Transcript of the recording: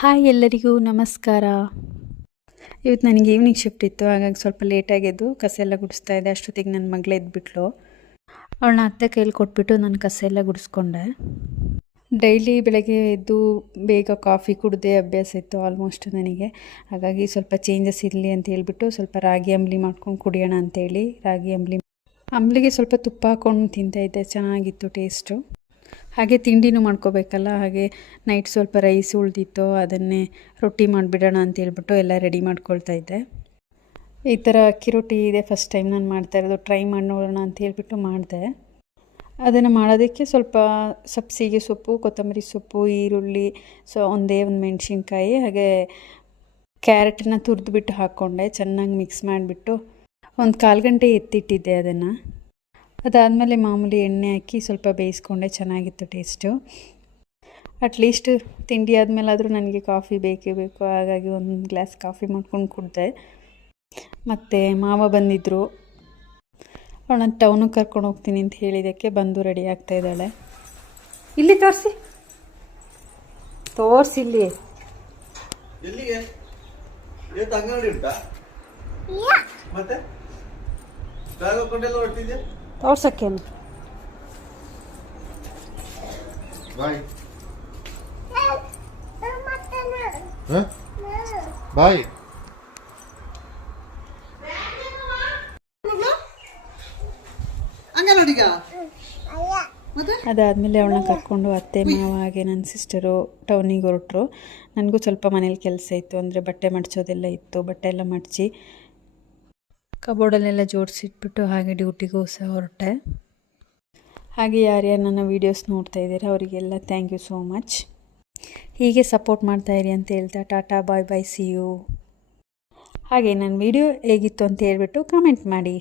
Hi ಎಲ್ಲರಿಗೂ ನಮಸ್ಕಾರ. ಇವತ್ತು ನನಗೆ ಈವ್ನಿಂಗ್ ಶಿಫ್ಟ್ ಇತ್ತು, ಹಾಗಾಗಿ ಸ್ವಲ್ಪ ಲೇಟಾಗಿದ್ದು ಕಸ ಎಲ್ಲ ಗುಡಿಸ್ತಾ ಇದ್ದೆ. ಅಷ್ಟೊತ್ತಿಗೆ ನನ್ನ ಮಗಳು ಎದ್ಬಿಟ್ಲು. ಅವಳನ್ನ ಅತ್ತೆ ಕೈಯಲ್ಲಿ ಕೊಟ್ಬಿಟ್ಟು ನಾನು ಕಸ ಎಲ್ಲ ಗುಡಿಸ್ಕೊಂಡೆ. ಡೈಲಿ ಬೆಳಗ್ಗೆ ಎದ್ದು ಬೇಗ ಕಾಫಿ ಕುಡ್ದೇ ಅಭ್ಯಾಸ ಇತ್ತು ಆಲ್ಮೋಸ್ಟ್ ನನಗೆ. ಹಾಗಾಗಿ ಸ್ವಲ್ಪ ಚೇಂಜಸ್ ಇರಲಿ ಅಂತ ಹೇಳ್ಬಿಟ್ಟು ಸ್ವಲ್ಪ ರಾಗಿ ಅಂಬಲಿ ಮಾಡ್ಕೊಂಡು ಕುಡಿಯೋಣ ಅಂತೇಳಿ ರಾಗಿ ಅಂಬಲಿಗೆ ಸ್ವಲ್ಪ ತುಪ್ಪ ಹಾಕ್ಕೊಂಡು ತಿಂತಾಯಿದ್ದೆ. ಚೆನ್ನಾಗಿತ್ತು ಟೇಸ್ಟು. ಹಾಗೆ ತಿಂಡಿನೂ ಮಾಡ್ಕೋಬೇಕಲ್ಲ, ಹಾಗೆ ನೈಟ್ ಸ್ವಲ್ಪ ರೈಸ್ ಉಳಿದಿತ್ತು, ಅದನ್ನೇ ರೊಟ್ಟಿ ಮಾಡಿಬಿಡೋಣ ಅಂತೇಳ್ಬಿಟ್ಟು ಎಲ್ಲ ರೆಡಿ ಮಾಡ್ಕೊಳ್ತಾ ಇದ್ದೆ. ಈ ಥರ ಅಕ್ಕಿ ರೊಟ್ಟಿ ಇದೆ, ಫಸ್ಟ್ ಟೈಮ್ ನಾನು ಮಾಡ್ತಾಯಿರೋದು. ಟ್ರೈ ಮಾಡಿ ನೋಡೋಣ ಅಂತ ಹೇಳ್ಬಿಟ್ಟು ಮಾಡಿದೆ. ಅದನ್ನು ಮಾಡೋದಕ್ಕೆ ಸ್ವಲ್ಪ ಸಬ್ಸಿಗೆ ಸೊಪ್ಪು, ಕೊತ್ತಂಬರಿ ಸೊಪ್ಪು, ಈರುಳ್ಳಿ, ಒಂದೇ ಒಂದು ಮೆಣಸಿನ್ಕಾಯಿ, ಹಾಗೆ ಕ್ಯಾರೆಟನ್ನ ತುರಿದ್ಬಿಟ್ಟು ಹಾಕ್ಕೊಂಡೆ. ಚೆನ್ನಾಗಿ ಮಿಕ್ಸ್ ಮಾಡಿಬಿಟ್ಟು ಒಂದು 1/4 ಗಂಟೆ ಎತ್ತಿಟ್ಟಿದ್ದೆ ಅದನ್ನು. ಅದಾದಮೇಲೆ ಮಾಮೂಲಿ ಎಣ್ಣೆ ಹಾಕಿ ಸ್ವಲ್ಪ ಬೇಯಿಸ್ಕೊಂಡೆ. ಚೆನ್ನಾಗಿತ್ತು ಟೇಸ್ಟು. ಅಟ್ಲೀಸ್ಟ್ ತಿಂಡಿ ಆದಮೇಲಾದರೂ ನನಗೆ ಕಾಫಿ ಬೇಕೇ ಬೇಕು, ಹಾಗಾಗಿ ಒಂದು ಗ್ಲಾಸ್ ಕಾಫಿ ಮಾಡ್ಕೊಂಡು ಕುಡಿದೆ. ಮತ್ತು ಮಾವ ಬಂದಿದ್ದರು. ಅವಳನ್ನ ಟೌನಿಗೆ ಕರ್ಕೊಂಡು ಹೋಗ್ತೀನಿ ಅಂತ ಹೇಳಿದ್ದಕ್ಕೆ ಬಂದು ರೆಡಿ ಆಗ್ತಾ ಇದ್ದಾಳೆ. ಇಲ್ಲಿ ತೋರಿಸಿ ತೋರ್ಸಕ್ಕೇನು. ಬಾಯ್ ಬಾಯ್. ಅದಾದಮೇಲೆ ಅವಳನ್ನ ಕರ್ಕೊಂಡು ಅತ್ತೆ ಮಾವ ಹಾಗೆ ನನ್ನ ಸಿಸ್ಟರು ಟೌನಿಗೆ ಹೊರಟರು. ನನಗೂ ಸ್ವಲ್ಪ ಮನೇಲಿ ಕೆಲಸ ಇತ್ತು, ಅಂದರೆ ಬಟ್ಟೆ ಮಡ್ಚೋದೆಲ್ಲ ಇತ್ತು. ಬಟ್ಟೆ ಎಲ್ಲ ಮಡಚಿ ಕಬೋರ್ಡಲ್ಲೆಲ್ಲ ಜೋಡಿಸಿಟ್ಬಿಟ್ಟು ಹಾಗೆ ಡ್ಯೂಟಿಗೂ ಸಹ ಹೊರಟೆ. ಹಾಗೆ ಯಾರ್ಯಾರು ನನ್ನ ವೀಡಿಯೋಸ್ ನೋಡ್ತಾ ಇದ್ದೀರಾ ಅವರಿಗೆಲ್ಲ ಥ್ಯಾಂಕ್ ಯು ಸೋ ಮಚ್. ಹೀಗೆ ಸಪೋರ್ಟ್ ಮಾಡ್ತಾಯಿರಿ ಅಂತ ಹೇಳ್ತಾ ಟಾಟಾ ಬಾಯ್ ಬಾಯ್, ಸಿ ಯು. ಹಾಗೆ ನನ್ನ ವೀಡಿಯೋ ಹೇಗಿತ್ತು ಅಂತ ಹೇಳ್ಬಿಟ್ಟು ಕಮೆಂಟ್ ಮಾಡಿ.